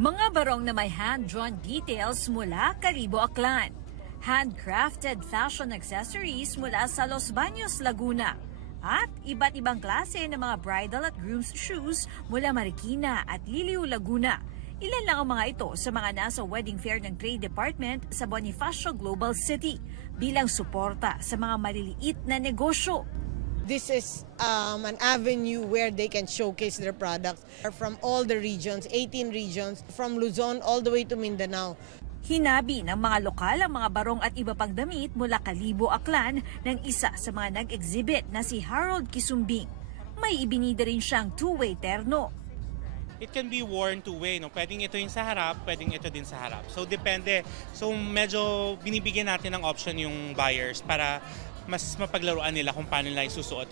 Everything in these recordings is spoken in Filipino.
Mga barong na may hand-drawn details mula Calibo, Aklan. Handcrafted fashion accessories mula sa Los Baños, Laguna. At iba't ibang klase ng mga bridal at groom's shoes mula Marikina at Liliu, Laguna. Ilan lang ang mga ito sa mga nasa wedding fair ng Trade Department sa Bonifacio Global City bilang suporta sa mga maliliit na negosyo. This is an avenue where they can showcase their products from all the regions, 18 regions, from Luzon all the way to Mindanao. Hinabi ng mga lokal ang mga barong at iba pang damit mula Calibo, Aklan ng isa sa mga nag-exhibit na si Harold Kisumbing. May ibinida rin siyang two-way terno. It can be worn two-way, no? Pwedeng ito yung sa harap, pwedeng ito din sa harap. So depende. So medyo binibigyan natin ng option yung buyers para mas mapaglaruan nila kung paano nila isusuot.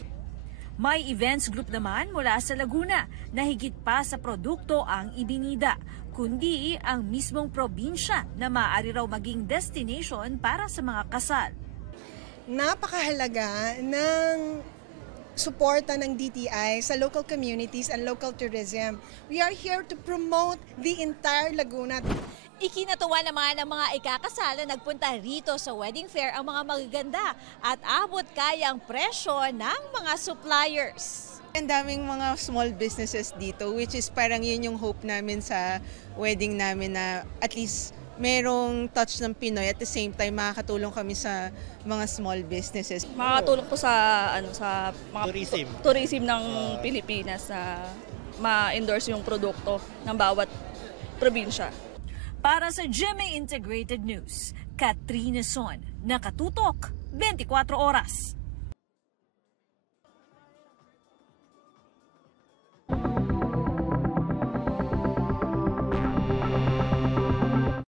May events group naman mula sa Laguna na higit pa sa produkto ang ibinida, kundi ang mismong probinsya na maaari raw maging destination para sa mga kasal. Napakahalaga ng suporta ng DTI sa local communities and local tourism. We are here to promote the entire Laguna. Ikinatuwa naman ng mga ikakasal na nagpunta rito sa wedding fair ang mga magaganda at abot kayang presyo ng mga suppliers. Ang daming mga small businesses dito, which is parang yun yung hope namin sa wedding namin na at least merong touch ng Pinoy at the same time makakatulong kami sa mga small businesses. Makakatulong po sa mga tourism ng Pilipinas na ma-endorse yung produkto ng bawat probinsya. Para sa GMA Integrated News, Katrina Son, nakatutok 24 oras.